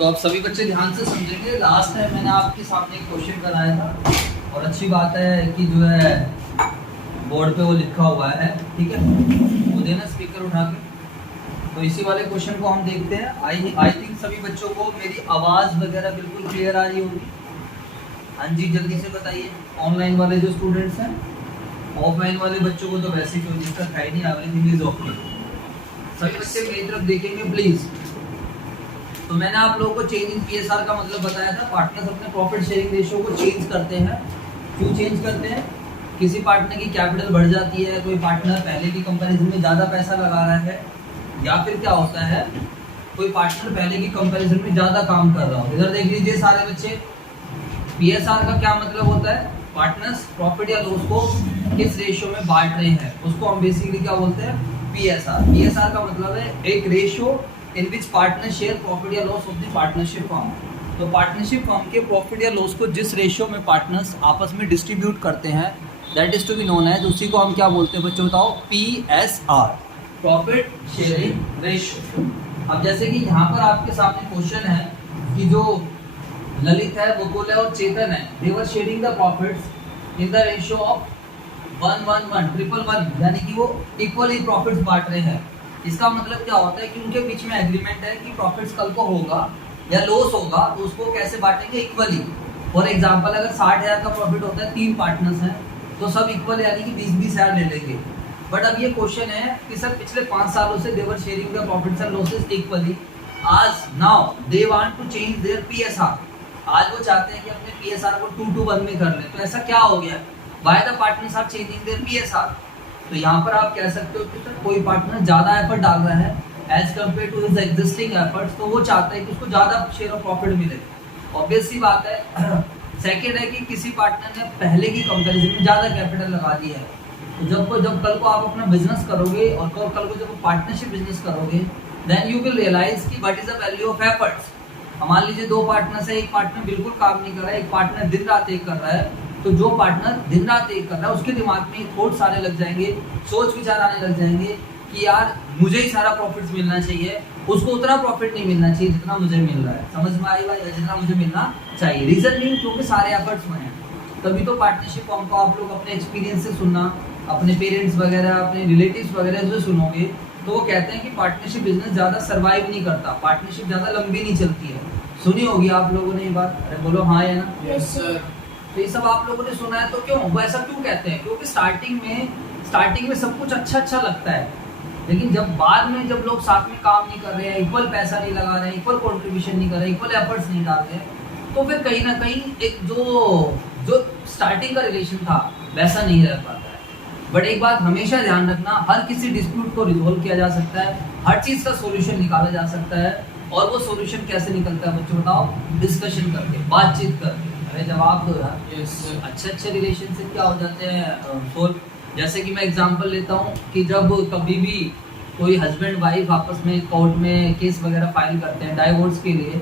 तो अब सभी बच्चे ध्यान से समझेंगे। लास्ट टाइम मैंने आपके सामने एक क्वेश्चन कराया था और अच्छी बात है कि जो है बोर्ड पे वो लिखा हुआ है, ठीक है, वो देना स्पीकर उठा के। तो इसी वाले क्वेश्चन को हम देखते हैं। आई थिंक सभी बच्चों को मेरी आवाज़ वगैरह बिल्कुल क्लियर आ रही होगी। हाँ जी, जल्दी से बताइए। ऑनलाइन वाले जो स्टूडेंट्स हैं, ऑफलाइन वाले बच्चों को तो वैसे कोई दिक्कत है नहीं, एवरीथिंग इज ओके। सभी बच्चे मेरी तरफ देखेंगे प्लीज। तो मैंने आप लोगों को चेंज इन पीएसआर का मतलब बताया था। पार्टनर्स अपने प्रॉफिट शेयरिंग रेशियो को चेंज करते हैं। क्यों चेंज करते हैं? किसी पार्टनर की कैपिटल बढ़ जाती है, कोई पार्टनर पहले की कंपैरिजन में ज़्यादा पैसा लगा रहा है, या फिर क्या होता है कोई पार्टनर पहले की कंपैरिजन में ज़्यादा काम कर रहा हो। इधर देख लीजिए सारे बच्चे, पीएसआर का क्या मतलब होता है? पार्टनर्स प्रॉफिट या लॉस को किस रेशियो में बांट रहे हैं, उसको हम बेसिकली क्या बोलते हैं? पीएसआर। पीएसआर का मतलब है एक ratio in which partner share profit या loss of the partnership firm. तो पार्टनरशिप फर्म के प्रॉफिट या लॉस को जिस रेशियो में पार्टनर्स आपस में डिस्ट्रीब्यूट करते हैं, that is to be known as, उसी को हम क्या बोलते हैं बच्चों बताओ? PSR, profit sharing ratio. अब जैसे कि यहाँ पर आपके सामने क्वेश्चन है कि जो ललित है, बकुल है और चेतन है, they were sharing the profits in the ratio of 1-1-1, 1-1-1, यानी कि वो इक्वली प्रॉफिट्स बांट रहे हैं। इसका मतलब क्या होता है कि उनके बीच में एग्रीमेंट है कि प्रॉफिट्स कल को होगा या लॉस होगा तो उसको कैसे बांटेंगे? इक्वली। फॉर एग्जांपल अगर 60,000 का प्रॉफिट होता है, 3 पार्टनर्स हैं, तो सब इक्वल यानी कि 20-20,000 ले लेंगे। बट अब ये क्वेश्चन है कि सर पिछले 5 सालों से they were sharing the profits and losses equally, आज now they want to change their PSR. आज वो चाहते हैं कि अपने पीएसआर को 2-1 में कर लें। तो ऐसा क्या हो गया? Why the partners are changing their PSR? तो यहाँ पर आप कह सकते हो कि सर कोई पार्टनर ज़्यादा एफर्ट डाल रहा है as compare to his existing efforts, तो वो चाहता है कि उसको ज़्यादा शेयर ऑफ प्रॉफिट मिले। ऑब्वियस सी बात है। सेकेंड है कि किसी पार्टनर ने पहले की कंपैरिजन में ज़्यादा कैपिटल लगा दी है, तो जब कल को आप अपना बिजनेस करोगे और कल को जब पार्टनरशिप बिजनेस करोगे, देन यू विल रियलाइज कि what is the value of efforts. मान लीजिए 2 पार्टनर्स है, एक पार्टनर बिल्कुल काम नहीं कर रहा है, एक पार्टनर दिन रात एक कर रहा है। तो जो पार्टनर दिन रात एक कर रहा है उसके दिमाग में थॉट्स आने लग जाएंगे, सोच विचार आने लग जाएंगे कि यार मुझे ही सारा प्रॉफिट मिलना चाहिए, उसको उतना प्रॉफिट नहीं मिलना चाहिए जितना मुझे मिल रहा है। समझ में आई बात? जितना मुझे मिलना चाहिए। रीजन नहीं क्योंकि सारे एफर्ट्स में हैं। तभी तो पार्टनरशिप फॉर्म को आप लोग अपने एक्सपीरियंस से सुनना, अपने पेरेंट्स वगैरह, अपने रिलेटिव्स वगैरह से सुनोगे तो वो कहते हैं कि पार्टनरशिप बिजनेस ज़्यादा सर्वाइव नहीं करता, पार्टनरशिप ज़्यादा लंबी नहीं चलती है। सुनी होगी आप लोगों ने ये बात? अरे बोलो हाँ या ना? Yes sir. तो ये सब आप लोगों ने सुना है। तो क्यों वो ऐसा क्यों कहते हैं? क्योंकि स्टार्टिंग में सब कुछ अच्छा लगता है, लेकिन जब बाद में जब लोग साथ में काम नहीं कर रहे हैं, इक्वल पैसा नहीं लगा रहे हैं, इक्वल कंट्रीब्यूशन नहीं कर रहे हैं, इक्वल एफर्ट्स नहीं डाल रहे हैं, तो फिर कहीं ना कहीं एक जो स्टार्टिंग का रिलेशन था वैसा नहीं रह पाता है। बट एक बात हमेशा ध्यान रखना, हर किसी डिस्प्यूट को रिजोल्व किया जा सकता है, हर चीज़ का सोल्यूशन निकाला जा सकता है। और वो सोल्यूशन कैसे निकलता है बच्चों बताओ? डिस्कशन करके, बातचीत करके। अरे जवाब दो यार। अच्छे रिलेशनशिप क्या हो जाते हैं सोल्व। जैसे कि मैं एग्जांपल लेता हूँ कि जब कभी भी कोई हस्बैंड वाइफ आपस में कोर्ट में केस वगैरह फाइल करते हैं डाइवोर्स के लिए,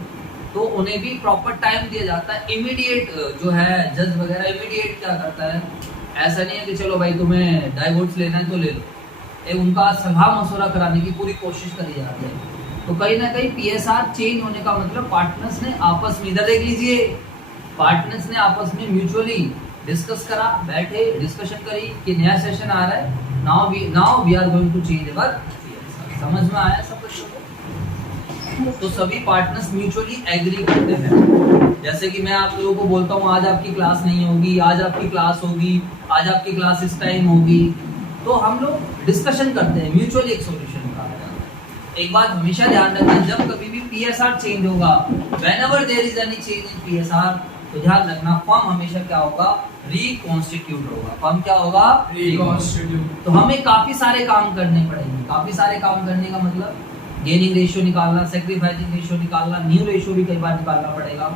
तो उन्हें भी प्रॉपर टाइम दिया जाता है। इमीडिएट जो है जज वगैरह इमीडिएट क्या करता है, ऐसा नहीं है कि चलो भाई तुम्हें डाइवोर्स लेना है तो ले लो, उनका सलाह मशवरा कराने की पूरी कोशिश करी जाती है। तो कहीं ना कहीं पीएसआर चेंज होने का मतलब पार्टनर्स ने आपस में, इधर देख लीजिए, पार्टनर्स ने आपस में म्यूचुअली डिस्कस करा, बैठे डिस्कशन करी कि नया सेशन आ रहा है, now we are going to change our PSR. समझ में आया सब बच्चों को? तो सभी पार्टनर्स म्यूचुअली एग्री करते हैं। जैसे कि मैं आप लोगों को बोलता हूँ आज आपकी क्लास नहीं होगी, आज आपकी क्लास होगी, आज आपकी क्लास इस टाइम होगी, तो हम लोग डिस्कशन करते हैं, म्यूचुअली एक सोल्यूशन निकाला जाता है। एक बात हमेशा ध्यान रखना, जब कभी भी पीएसआर चेंज होगा, whenever there is any change in PSR, तो ध्यान रखना फर्म हमेशा क्या होगा? रिकॉन्स्टिट्यूट होगा। फर्म क्या होगा? रिकॉन्स्टिट्यूट। तो हमें काफी सारे काम करने पड़ेंगे। काफी सारे काम करने का मतलब गेनिंग रेशियो निकालना, सेक्रीफाइसिंग रेशियो निकालना, न्यू रेशियो भी कई बार निकालना पड़ेगा,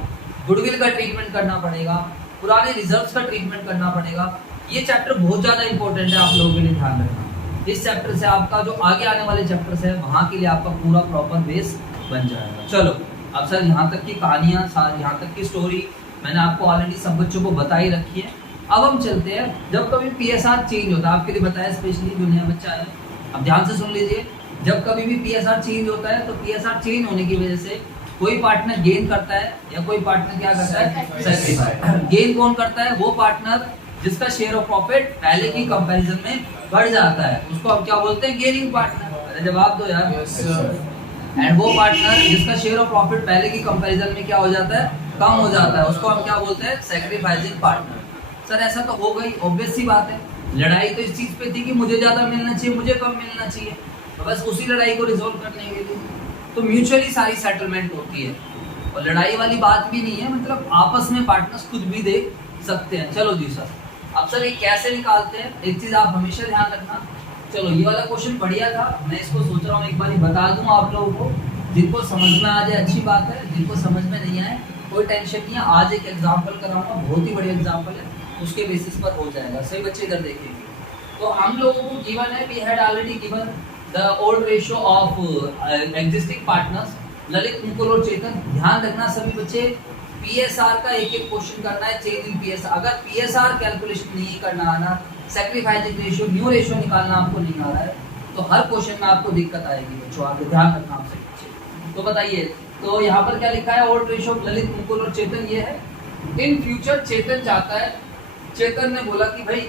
गुडविल का ट्रीटमेंट करना पड़ेगा, पुराने रिजर्व्स का ट्रीटमेंट करना पड़ेगा। ये चैप्टर बहुत ज्यादा इंपॉर्टेंट है, आप लोगों के लिए ध्यान रखना। इस चैप्टर से आपका जो आगे आने वाले चैप्टर्स है वहाँ के लिए आपका पूरा प्रॉपर बेस बन जाएगा। चलो अब सर यहाँ तक की कहानियाँ, यहाँ तक की स्टोरी मैंने आपको ऑलरेडी सब बच्चों को बता ही रखी है। अब हम चलते हैं, जब कभी पीएसआर चेंज होता है, आपके लिए बताया स्पेशली जो नया बच्चा है, अब ध्यान से सुन लीजिए। जब कभी भी पीएसआर चेंज होता है तो पीएसआर चेंज होने की वजह से कोई पार्टनर गेन करता है या कोई पार्टनर क्या करता है, सेक्रीफाइस। गेन कौन करता है, वो पार्टनर जिसका शेयर ऑफ प्रॉफिट पहले की कंपैरिजन में बढ़ जाता है, उसको हम क्या बोलते हैं, गेनिंग पार्टनर। अरे जवाब दो यार। एंड वो पार्टनर जिसका शेयर ऑफ प्रॉफिट पहले की कंपैरिजन में क्या हो जाता है, कम हो जाता है, उसको हम क्या बोलते हैं, सैक्रिफाइसिंग पार्टनर। सर ऐसा तो हो गई, ऑब्वियस सी बात है। लड़ाई तो इस चीज पे थी कि मुझे ज्यादा मिलना चाहिए, मुझे कम मिलना चाहिए, तो बस उसी लड़ाई को रिजोल्व करने के लिए तो म्यूचुअली सारी सेटलमेंट होती है, और लड़ाई वाली बात भी नहीं है, मतलब आपस में पार्टनर्स कुछ भी देख सकते हैं। चलो जी सर, अब सर ये कैसे निकालते हैं, एक चीज आप हमेशा ध्यान रखना। चलो ये वाला क्वेश्चन बढ़िया था, मैं इसको सोच रहा हूँ एक बार बता दूं आप लोगों को, जिनको समझ में आ जाए अच्छी बात है, जिनको समझ में नहीं आए कोई टेंशन नहीं है। आज एक एग्जाम्पल कराऊंगा, बहुत ही बढ़िया एग्जाम्पल है, उसके बेसिस पर हो जाएगा। सही बच्चे इधर देखेंगे तो हम लोगों को गिवन है, we had already given the old ratio of existing partners Lalit, Mukul और चेतन। ध्यान रखना सभी बच्चे, पीएसआर का एक एक क्वेश्चन करना है, चेंज इन पीएसआर। अगर पीएसआर कैलकुलेशन नहीं करना आना, सैक्रिफाइसिंग रेशियो, न्यू रेशियो निकालना आपको नहीं आ रहा है, तो हर क्वेश्चन में आपको दिक्कत आएगी बच्चों, आगे ध्यान रखना आपसे बच्चे। तो बताइए, तो यहाँ पर क्या लिखा है, ओल्ड रेशियो ललित, मुकुल और चेतन ये है। इन फ्यूचर चेतन चाहता है, चेतन ने बोला कि भाई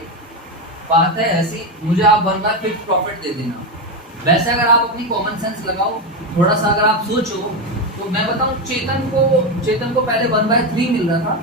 बात है ऐसी, मुझे आप 1/5 प्रॉफिट दे देना। वैसे अगर आप अपनी कॉमन सेंस लगाओ, थोड़ा सा अगर आप सोचो, तो मैं बताऊं चेतन को पहले 1/3 मिल रहा था,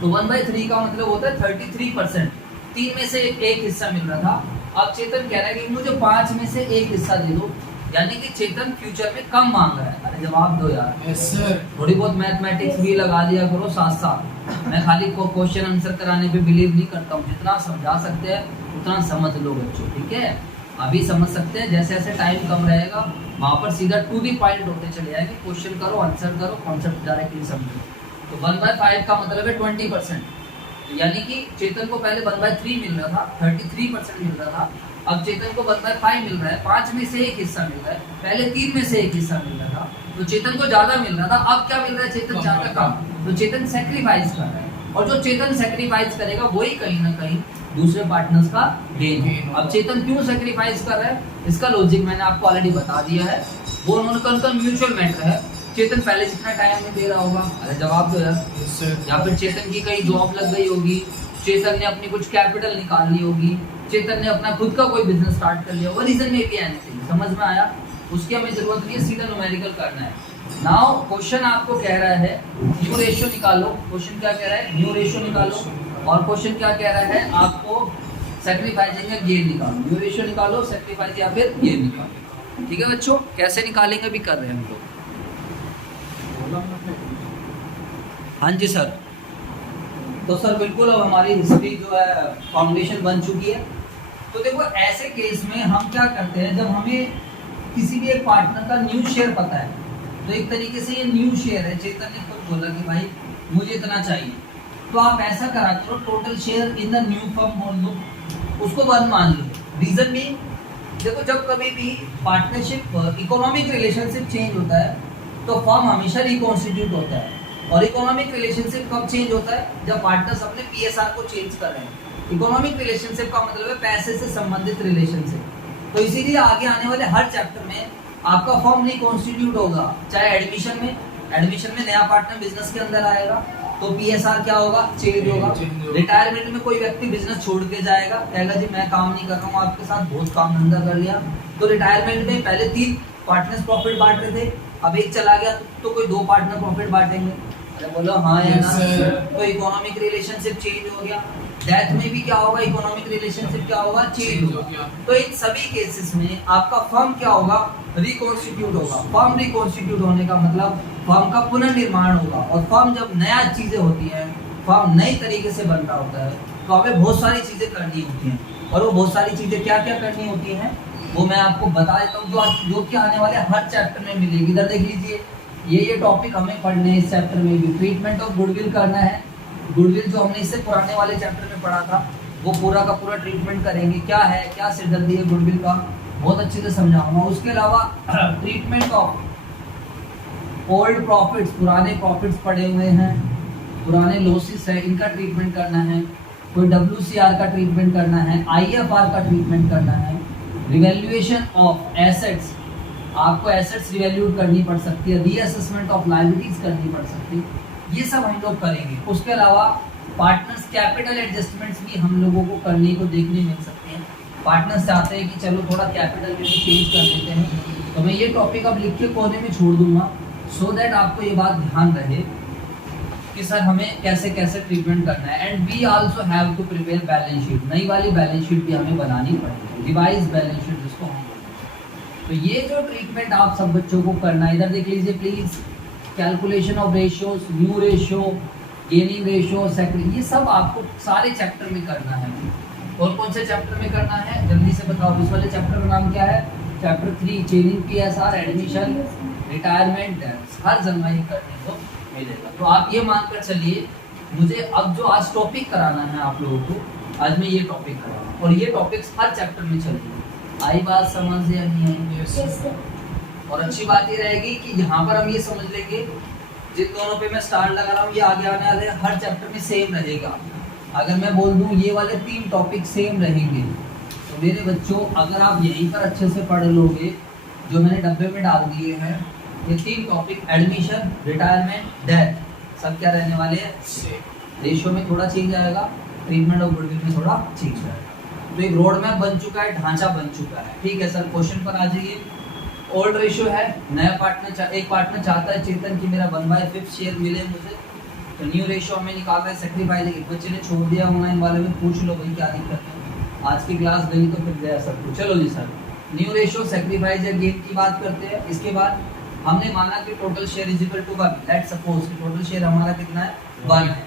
तो 1/3 का मतलब होता है 33%, 3 में से एक हिस्सा मिल रहा था। अब चेतन कह रहा है कि मुझे 5 में से एक हिस्सा दे दो, यानी कि चेतन फ्यूचर में कम मांग रहा है। अरे जवाब दो यार। Yes sir. थोड़ी बहुत मैथमेटिक्स भी लगा दिया करो साथ साथ, मैं खाली क्वेश्चन आंसर कराने पे बिलीव नहीं करता हूँ, जितना समझा सकते हैं उतना समझ लो बच्चों, ठीक है। अभी समझ सकते हैं, जैसे जैसे टाइम कम रहेगा वहाँ पर सीधा टू दी पॉइंट होते चले जाएंगे, क्वेश्चन करो, आंसर करो, कॉन्सेप्ट डायरेक्टली समझो। तो 1/5 का मतलब है 20%, यानी कि चेतन को पहले 1/3 मिल रहा था, 33% मिल रहा था, अब चेतन को 1/5 मिल रहा है, 5 में से एक हिस्सा मिल रहा है, पहले 3 में से एक हिस्सा मिल रहा था, तो चेतन को ज्यादा मिल रहा था, अब क्या मिल रहा है, चेतन चाहता कम, तो चेतन सेक्रीफाइस कर रहा है, और जो चेतन सेक्रीफाइस करेगा वही कहीं ना कहीं दूसरे पार्टनर्स का गेन है। अब चेतन क्यों सेक्रीफाइस कर रहा है, इसका लॉजिक मैंने आपको ऑलरेडी बता दिया है, वो उनका म्यूचुअल मैटर है। चेतन पहले जितना टाइम में दे रहा होगा, अरे जवाब दो यार, या फिर चेतन की कहीं जॉब लग गई होगी, चेतन ने अपनी कुछ कैपिटल निकाल ली होगी, चेतन ने अपना खुद का कोई बिजनेस स्टार्ट कर लिया, वो रीजन में भी एनीथिंग, समझ में आया, उसकी हमें जरूरत नहीं है, सीधा न्यूमेरिकल करना है। नाउ क्वेश्चन आपको कह रहा है न्यू रेशियो निकालो, क्वेश्चन क्या कह रहा है, न्यू रेशियो निकालो, और क्वेश्चन क्या कह रहा है आपको, सैक्रिफाइसिंग या गेन निकालो, न्यू रेशियो निकालो, सैक्रिफाइस या फिर गेन निकालो, ठीक है बच्चों। कैसे निकालेंगे भी कर रहे हैं हम लोग। हाँ जी सर, तो सर बिल्कुल अब हमारी हिस्ट्री जो है फाउंडेशन बन चुकी है। तो देखो ऐसे केस में हम क्या करते हैं, जब हमें किसी भी एक पार्टनर का न्यू शेयर पता है, तो एक तरीके से ये न्यू शेयर है, चेतन ने खुद बोला कि भाई मुझे इतना चाहिए, तो आप ऐसा करा करो, total share in the new firm बोल दो, उसको 1 मान लो। रीजन भी देखो, जब कभी भी पार्टनरशिप इकोनॉमिक रिलेशनशिप चेंज होता है तो फर्म हमेशा रिकॉन्स्टिट्यूट होता है, और इकोनॉमिक रिलेशनशिप कब चेंज होता है, जब पार्टनर्स अपने पीएसआर को चेंज कर रहे हैं। इकोनॉमिक रिलेशनशिप का मतलब है पैसे से संबंधित रिलेशनशिप, तो इसीलिए आगे आने वाले हर चैप्टर में आपका फर्म रिकॉन्स्टिट्यूट होगा, चाहे एडमिशन में नया पार्टनर बिजनेस के अंदर आएगा तो पीएसआर क्या होगा, चेंज होगा। रिटायरमेंट में कोई व्यक्ति बिजनेस छोड़ के जाएगा, कहेगा जी मैं काम नहीं कर रहा हूँ आपके साथ, बहुत काम धंधा कर लिया, तो रिटायरमेंट में पहले 3 पार्टनर्स प्रॉफिट बांट रहे थे, अब एक चला गया तो कोई 2 पार्टनर प्रॉफिट बांटेंगे। अरे बोलो हाँ या ना, तो इकोनॉमिक रिलेशनशिप चेंज हो गया। डेथ में भी क्या होगा, इकोनॉमिक रिलेशनशिप क्या होगा, चेंज होगा। तो इन सभी केसेस में आपका फर्म क्या होगा, रिकॉन्स्टिट्यूट होगा। फर्म रिकॉन्स्टिट्यूट होने का मतलब फर्म का पुनर्निर्माण होगा, और फर्म जब नया चीजें होती हैं, फर्म नई तरीके से बन रहा होता है, तो हमें बहुत सारी चीजें करनी होती हैं, और वो बहुत सारी चीजें क्या क्या करनी होती हैं वो मैं आपको बता देता हूँ, जो कि आने वाले हर चैप्टर में मिलेगी। इधर देख लीजिए, ये टॉपिक हमें पढ़ने हैं इस चैप्टर में भी। ट्रीटमेंट ऑफ गुडविल करना है, गुडविल जो हमने इससे पुराने वाले चैप्टर में पढ़ा था वो पूरा का पूरा ट्रीटमेंट करेंगे, क्या है, क्या सिरदर्दी है गुडविल का, बहुत अच्छे से समझाऊंगा। उसके अलावा ट्रीटमेंट ऑफ ओल्ड प्रॉफिट्स, पुराने प्रॉफिट्स पड़े हुए हैं, पुराने लॉसेस है, इनका ट्रीटमेंट करना है। कोई WCR का ट्रीटमेंट करना है, IFR का ट्रीटमेंट करना है। रिवैल्यूएशन ऑफ एसेट्स, आपको एसेट्स रिवैल्यूड करनी पड़ सकती है, रीअसेसमेंट ऑफ लायबिलिटीज करनी पड़ सकती है, ये सब हम लोग करेंगे। उसके अलावा पार्टनर्स कैपिटल एडजस्टमेंट्स भी हम लोगों को करने को देखने मिल सकते हैं। पार्टनर्स चाहते हैं कि चलो थोड़ा कैपिटल में चेंज कर देते हैं, तो मैं ये टॉपिक अब लिख के कोने में छोड़ दूंगा, सो दैट आपको ये बात ध्यान रहे कि सर हमें कैसे कैसे ट्रीटमेंट करना है। And we also have to prepare balance sheet, नई वाली बैलेंस शीट भी हमें बनानी पड़ेगी, रिवाइज बैलेंस शीट जिसको हम बोलते हैं। तो ये जो ट्रीटमेंट आप सब बच्चों को करना है, इधर देख लीजिए please, calculation of ratios, new ratio, gaining ratio, ये सब आपको सारे चैप्टर में करना है। और कौन से चैप्टर में करना है जल्दी से बताओ, इस वाले चैप्टर का नाम क्या है? Chapter 3, changing PSR, admission, retirement, हर जगह ये करने को मिलेगा। तो आप ये मानकर चलिए, मुझे अब जो आज टॉपिक कराना है आप लोगों को, आज मैं ये टॉपिक कराऊंगा और ये टॉपिक्स हर चैप्टर में चलेंगे। आई बात समझ या नहीं आई? और अच्छी बात ये रहेगी कि यहाँ पर हम ये समझ लेंगे, जिन दोनों पे मैं स्टार लगा रहा हूँ ये आगे आने वाले हर चैप्टर में सेम रहेगा। अगर मैं बोल दूँ ये वाले 3 टॉपिक सेम रहेंगे, तो मेरे बच्चों अगर आप यहीं पर अच्छे से पढ़ लोगे, जो मैंने डब्बे में डाल दिए हैं ये 3 टॉपिक, एडमिशन, रिटायरमेंट, डेथ, सब क्या रहने वाले हैं? रेशियो में थोड़ा चेंज आएगा, ट्रीटमेंट ऑफ गुडविल में थोड़ा चेंज आएगा। तो एक रोड मैप बन चुका है, ढांचा बन चुका है। ठीक है सर, क्वेश्चन पर आ जाइए। ओल्ड रेशियो है, नया पार्टनर, एक पार्टनर चाहता है चेतन कि मेरा 1/5 शेयर मिले मुझे, तो न्यू रेशियो हमें निकालना है, सेक्रीफाइस। एक बच्चे ने छोड़ दिया ऑनलाइन वाले में, पूछ लो भाई क्या दिक्कत है, आज की क्लास गई तो फिर गया सब कुछ। चलो जी सर, न्यू रेशियो, सेक्रीफाइस या गेन की बात करते हैं। इसके बाद हमने माना कि total share is equal to 1, let's suppose कि टोटल शेयर हमारा कितना है? 1 है।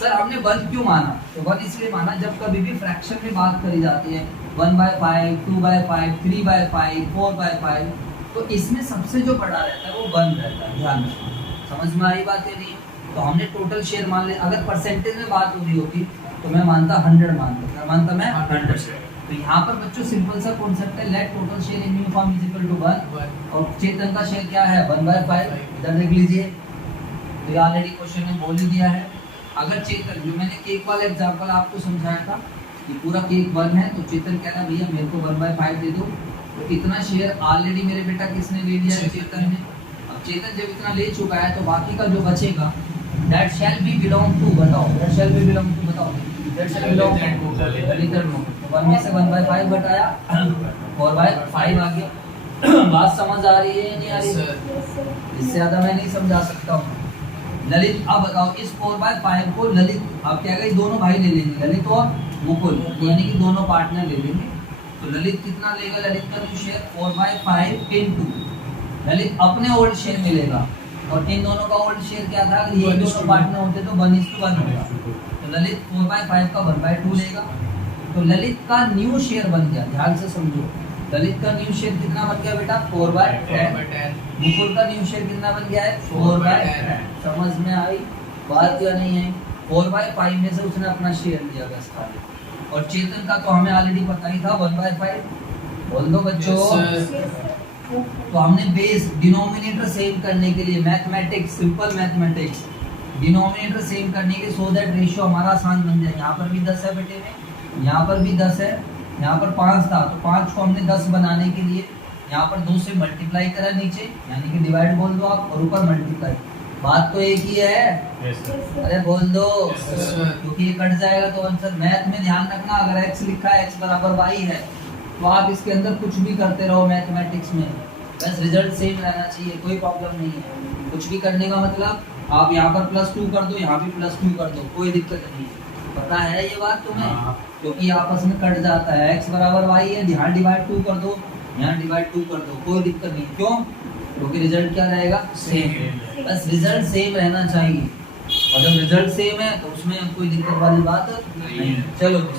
सर हमने 1 क्यों माना? तो 1 इसलिए माना जब कभी भी फ्रैक्शन में बात करी जाती है 1/5, 2/5, 3/5, 4/5, तो इसमें सबसे जो बड़ा रहता है वो 1 रहता है। ध्यान रखना, समझ में आई बात या नहीं? तो हमने टोटल शेयर मान लिया। अगर परसेंटेज में बात हो रही होती तो मैं मानता 100 मानता, क्या मानता मैं? 100। तो यहाँ पर बच्चों सिंपल सा कॉन्सेप्ट है, let total share in uniform is equal to 1 और चेतन का शेयर क्या है? 1/5। इधर देख लीजिए, तो ये ऑलरेडी क्वेश्चन में बोल ही दिया है। अगर चेतन, जो मैंने केक वाला एग्जांपल आपको समझाया था कि पूरा केक 1 है, तो चेतन कह रहा है भैया मेरे को 1/5 दे दो, तो इतना शेयर ऑलरेडी मेरे बेटा किसने ले लिया है? चेतन ने। अब चेतन जब इतना ले चुका है तो बाकी का जो बचेगा that shall be belong to, बताओ that shall be belong to, बताओ that shall belong to Lalit. तो 1 में से 1/5 घटाया, 4/5 आ गया। बात समझ आ रही है नहीं आ रही? इससे ज्यादा मैं नहीं समझा सकता हूँ। ललित, अब बताओ इस 4/5 को ललित, अब क्या कहें, दोनों भाई ले लेंगे, ललित और मुकुल, यानी कि दोनों पार्टनर ले लेंगे। तो ललित कितना लेगा? ललित का न्यू शेयर 4/5 इनटू ललित अपने ओल्ड शेयर मिलेगा, और इन दोनों का ओल्ड शेयर क्या था? अगर ये दोनों पार्टनर होते तो 1:1 होगा। तो ललित 4/5 का 1/2 लेगा, तो ललित का न्यू शेयर बन गया। ध्यान से समझो, ललित का न्यू शेयर कितना बन गया बेटा? 4/10। मुकुल का न्यू शेयर कितना बन गया है? 4/10। समझ में आई बात या नहीं है? 4/5 में से उसने अपना शेयर लिया बस खाली, और चेतन का तो हमें ऑलरेडी पता ही था 1/5। बोल दो बच्चों। तो हमने बेस डिनोमिनेटर सेम करने के लिए mathematics, simple mathematics, denominator same करने के सो दैट रेशियो हमारा आसान बन जाए। यहाँ पर भी 10 है बेटे में, यहाँ पर भी 10 है, यहाँ पर 5 था, तो 5 को हमने 10 बनाने के लिए यहाँ पर 2 से मल्टीप्लाई करा नीचे, यानी कि डिवाइड बोल दो आप, और ऊपर मल्टीप्लाई। बात तो एक ही है। अरे बोल दो, क्योंकि ये कट जाएगा तो आंसर। मैथ में ध्यान रखना, अगर x लिखा है x बराबर y है, तो आप इसके अंदर कुछ भी करते रहो मैथमेटिक्स में, बस रिजल्ट सेम रहना चाहिए, कोई प्रॉब्लम नहीं है। कुछ भी करने का मतलब आप यहाँ पर +2 कर दो, यहाँ भी +2 कर दो, कोई दिक्कत नहीं है। पता है ये बात तुम्हें? क्योंकि आपस में कट जाता है, x बराबर y है, यहाँ डिवाइड 2 कर दो, यहाँ डिवाइड 2 कर दो, कोई दिक्कत नहीं। क्यों? क्योंकि रिजल्ट क्या रहेगा? सेम। बस रिजल्ट सेम रहना चाहिए, और जब रिजल्ट सेम है तो उसमें कोई दिक्कत वाली बात नहीं। चलो तो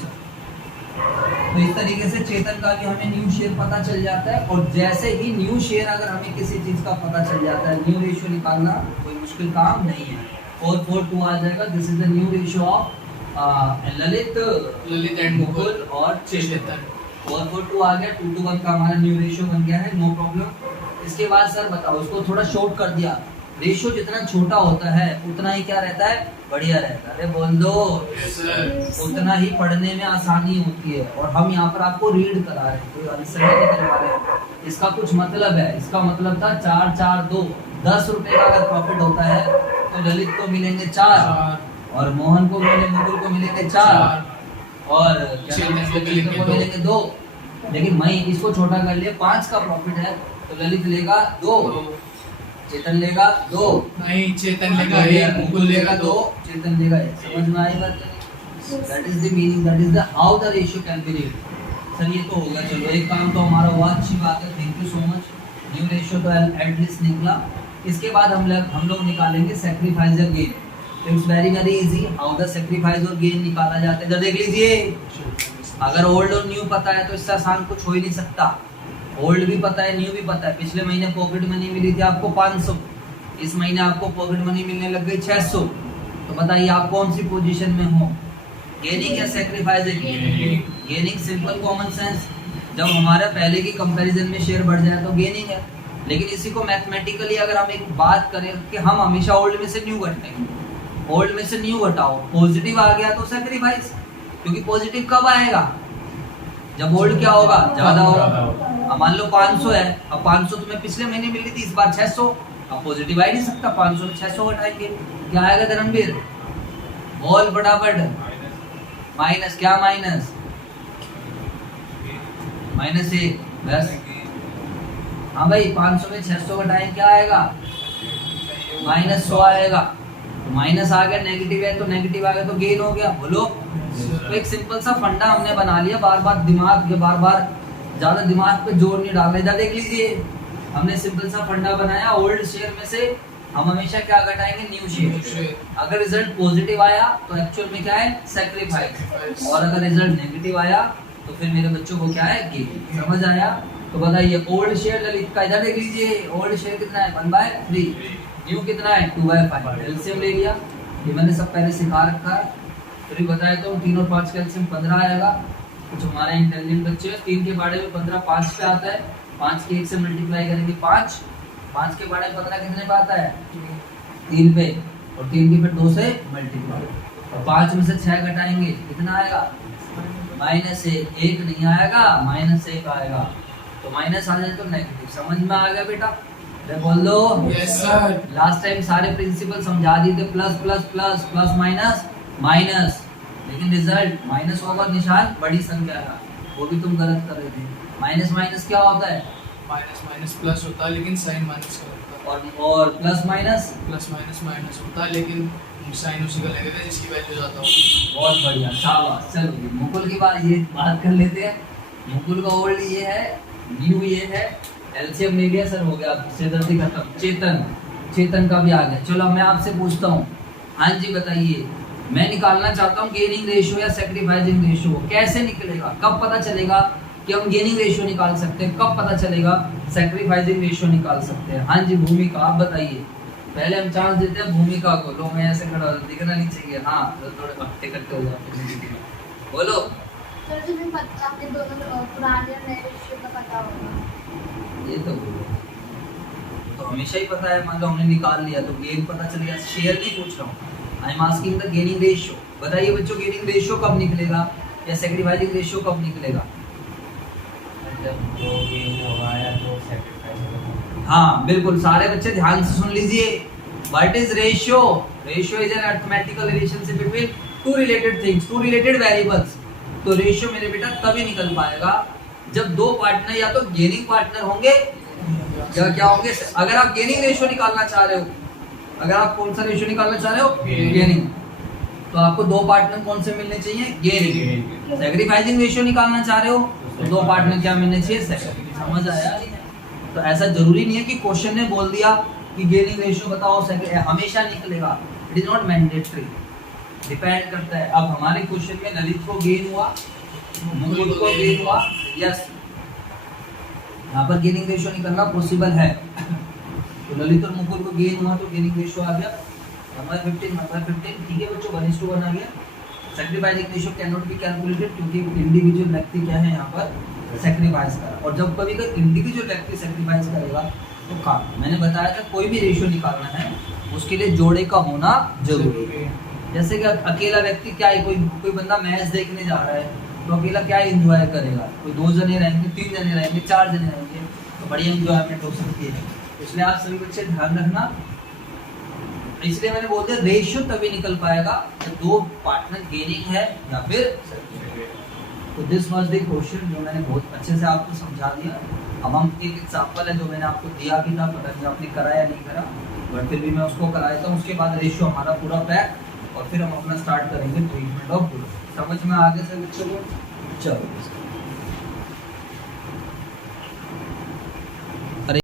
इस तरीके से चेतन का भी हमें न्यू शेयर पता चल जाता है, और जैसे ही न्यू शेयर अगर हमें किसी चीज का पता चल जाता है, न्यू रेशियो निकालना कोई मुश्किल काम नहीं है। 4/4 आ जाएगा। This is the new ratio of Lalit and Mukul और चेतन। 4/4 आ गया, 2:1 का हमारा न्यू रेशियो बन गया है, नो प्रॉब्लम। इसके बाद सर बताओ, उसको थोड़ा शॉर्ट कर दिया, रेशियो जितना छोटा होता है उतना ही क्या रहता है, बढ़िया रहता है। अरे बोल दो, उतना ही पढ़ने में आसानी होती है। और हम यहाँ पर आपको रीड करा रहे हैं, कोई आंसर नहीं करवा रहे। इसका कुछ मतलब है, इसका मतलब था 4 4 2, 10 रुपए का अगर प्रॉफिट होता है तो ललित को मिलेंगे 4 और मोहन को मुकुल को मिलेंगे 4 और चेतन को मिलेंगे 2। लेकिन मैं इसको छोटा कर लिया, 5 का प्रॉफिट है तो ललित लेगा 2, चेतन लेगा 2, नहीं चेतन लेगा 1, मुकुल लेगा 2, चेतन लेगा 1। समझ में आई बात? That is the meaning, that is the how the ratio can be read. Sir ये तो हो गया, चलो एक काम तो हमारा हुआ, अच्छी बात है, thank you so much. New ratio तो एटलीस्ट निकला। इसके बाद हम लोग निकालेंगे सैक्रिफाइस और gain. It's very easy how the sacrifice और गेन निकाला जाता है। तो देख लीजिए, अगर ओल्ड और न्यू पता है तो इससे आसान कुछ हो ही नहीं सकता। ओल्ड भी पता है, न्यू भी पता है। पिछले महीने पॉकेट मनी मिली थी आपको 500, इस महीने आपको पॉकेट मनी मिलने लग गई 600। तो बताइए आप कौन सी पोजीशन में हो, गेनिंग या sacrificing? Gaining, simple common sense. जब हमारा पहले की कंपैरिजन में शेयर बढ़ जाए तो गेनिंग है। लेकिन इसी को मैथमेटिकली अगर हम एक बात करें कि हम हमेशा ओल्ड में से न्यू घटाएंगे, ओल्ड में से न्यू घटाओ, पॉजिटिव आ गया तो सैक्रिफाइस, क्योंकि पॉजिटिव कब आएगा, जब ओल्ड क्या होगा, ज्यादा होगा। अब मान लो 500 है, अब 500 तुम्हें पिछले महीने मिली थी, इस बार 600। अब पॉजिटिव आ ही नहीं सकता, 500 में 600 घटाएंगे, क्या आएगा धर्मवीर? बोल फटाफट। माइनस, क्या माइनस? -1, बस। हाँ भाई, 500 में 600 घटाएं, क्या आएगा? -100 आएगा। तो माइनस आ गया, नेगेटिव है तो नेगेटिव आ गया तो गेन हो गया। बोलो। तो एक सिंपल सा फंडा हमने बना लिया, बार बार ज्यादा दिमाग पे जोर नहीं डालना। इधर देख लीजिए, हमने सिंपल सा फंडा बनाया, ओल्ड शेयर में से हम हमेशा क्या घटाएंगे, न्यू शेयर। अगर रिजल्ट पॉजिटिव आया तो एक्चुअल में क्या है, सैक्रिफाइस। और अगर रिजल्ट नेगेटिव आया तो फिर मेरे बच्चों को क्या है, गेन। समझ आया? तो बताइए, ओल्ड शेयर ललित का इधर देख लीजिए, ओल्ड शेयर कितना है, 1/3, न्यू कितना है, 2/5। एलसीएम ले लिया, ये मैंने सब पहले सिखा रखा है। फिर बताया तो 3 और 5 का एलसीएम 15 आएगा। कुछ हमारे इंटेलिजेंट बच्चे हैं, 3 के बारे में 15 5 पे आता है, 5 के 1 से मल्टीप्लाई करेंगे 5 के बारे में 15 कितने पे आता है, 3 पे, और 3 के फिर 2 से मल्टीप्लाई, और 5 में से 6 घटाएंगे, कितना आएगा, -1। 1 नहीं आएगा, -1 आएगा। तो माइनस आ जाए तो नेगेटिव। समझ में आ गया बेटा? बोल दो। Yes sir. लास्ट टाइम सारे प्रिंसिपल समझा दिए थे, plus plus plus plus minus minus, लेकिन रिजल्ट माइनस होगा, निशान बड़ी संख्या का, वो भी तुम गलत कर रहे थे। माइनस माइनस क्या होता है, माइनस माइनस प्लस होता है, लेकिन साइन माइनस का होता है। और प्लस माइनस माइनस होता है, लेकिन साइन उसी का लगेगा जिसकी वैल्यू ज्यादा हो। बहुत बढ़िया, शाबाश। चलो मुकुल की बात कर लेते हैं। मुकुल का ओल्ड ये है, न्यू ये है, एलसीएम ले लिया सर, हो गया, सिरदर्दी खत्म। चेतन का भी आ गया। चलो मैं आपसे पूछता हूँ, हाँ जी बताइए, मैं निकालना चाहता हूँ गेनिंग रेशियो या सैक्रिफाइसिंग रेशियो, कैसे निकलेगा, कब पता चलेगा कि हम गेनिंग रेशियो निकाल सकते हैं, कब पता चलेगा सैक्रिफाइसिंग रेशियो निकाल सकते हैं? हाँ जी भूमिका, आप बताइए। पहले हम चांस देते हैं भूमिका को। लो मैं ऐसे खड़ा दिखना नहीं चाहिए, हाँ थोड़े भट्टे कट्टे हो जाते हैं। बोलो। आपने दोनों पुराने और नए रेशियो का पता होगा। ये तो हमेशा ही पता है, मान लो हमने निकाल लिया तो गेन पता चल गया। शेयर नहीं पूछ रहा हूँ, I am asking the gaining ratio. बताइए बच्चों, गेनिंग रेशियो कब निकलेगा या सैक्रिफाइसिंग रेशियो कब निकलेगा? हाँ बिल्कुल, सारे बच्चे ध्यान से सुन लीजिए। What is ratio? Ratio is an arithmetical relationship between two related things, two related variables. तो रेशियो मेरे बेटा तभी निकल पाएगा जब दो पार्टनर या तो गेनिंग पार्टनर होंगे या क्या होंगे। अगर आप गेनिंग रेशियो निकालना चाह रहे हो, अगर आप कौन सा रेशियो निकालना चाह रहे हो, गेनिंग, तो आपको दो पार्टनर कौन से मिलने चाहिए, गेनिंग। सैक्रिफाइसिंग रेशियो निकालना चाह रहे हो तो दो पार्टनर क्या मिलने चाहिए, सैक्रिफाइसिंग। समझ आया? तो ऐसा जरूरी नहीं है कि क्वेश्चन ने बोल दिया कि गेनिंग रेशियो बताओ, हमेशा निकलेगा। It is not mandatory, depend करता है। अब हमारे क्वेश्चन में ललित को गेन हुआ, मुकुल को गेन हुआ, यस, यहाँ पर गेनिंग रेशियो निकलना पॉसिबल है। तो ललित और मुकुल को गेन हुआ तो गेनिंग रेशियो आ गया 1/15, ठीक है बच्चों, 1:1 आ गया। Sacrificing ratio can not be calculated क्योंकि इंडिविजुअल व्यक्ति क्या है यहाँ पर सैक्रिफाइस कर। और जब कभी कोई इंडिविजुअल व्यक्ति सैक्रिफाइस करेगा तो मैंने बताया था कोई भी रेशियो निकालना है उसके लिए जोड़े का होना जरूरी है। जैसे कि अकेला व्यक्ति क्या है, कोई बंदा मैच देखने जा रहा है तो अकेला क्या एंजॉय करेगा, कोई 2 जने रहेंगे, 3 जने रहेंगे, 4 जने रहेंगे तो बढ़िया एंजॉयमेंट हो सकती है। इसलिए आप सभी बच्चे ध्यान रखना। इसलिए मैंने बोल दिया रेशियो तभी निकल पाएगा जब 2 पार्टनर गेनिंग है या फिर तो दिस वाज द क्वेश्चन जो मैंने बहुत अच्छे से आपको समझा दिया। अब हम एक एग्जांपल है जो मैंने आपको दिया भी था, पता नहीं आपने करा या नहीं करा, बट फिर भी मैं उसको कराया था। उसके बाद रेशियो हमारा पूरा पैक और फिर हम अपना स्टार्ट करेंगे ट्रीटमेंट ऑफ ग्लूकोज। समझ में आगे से बच्चों को चलो।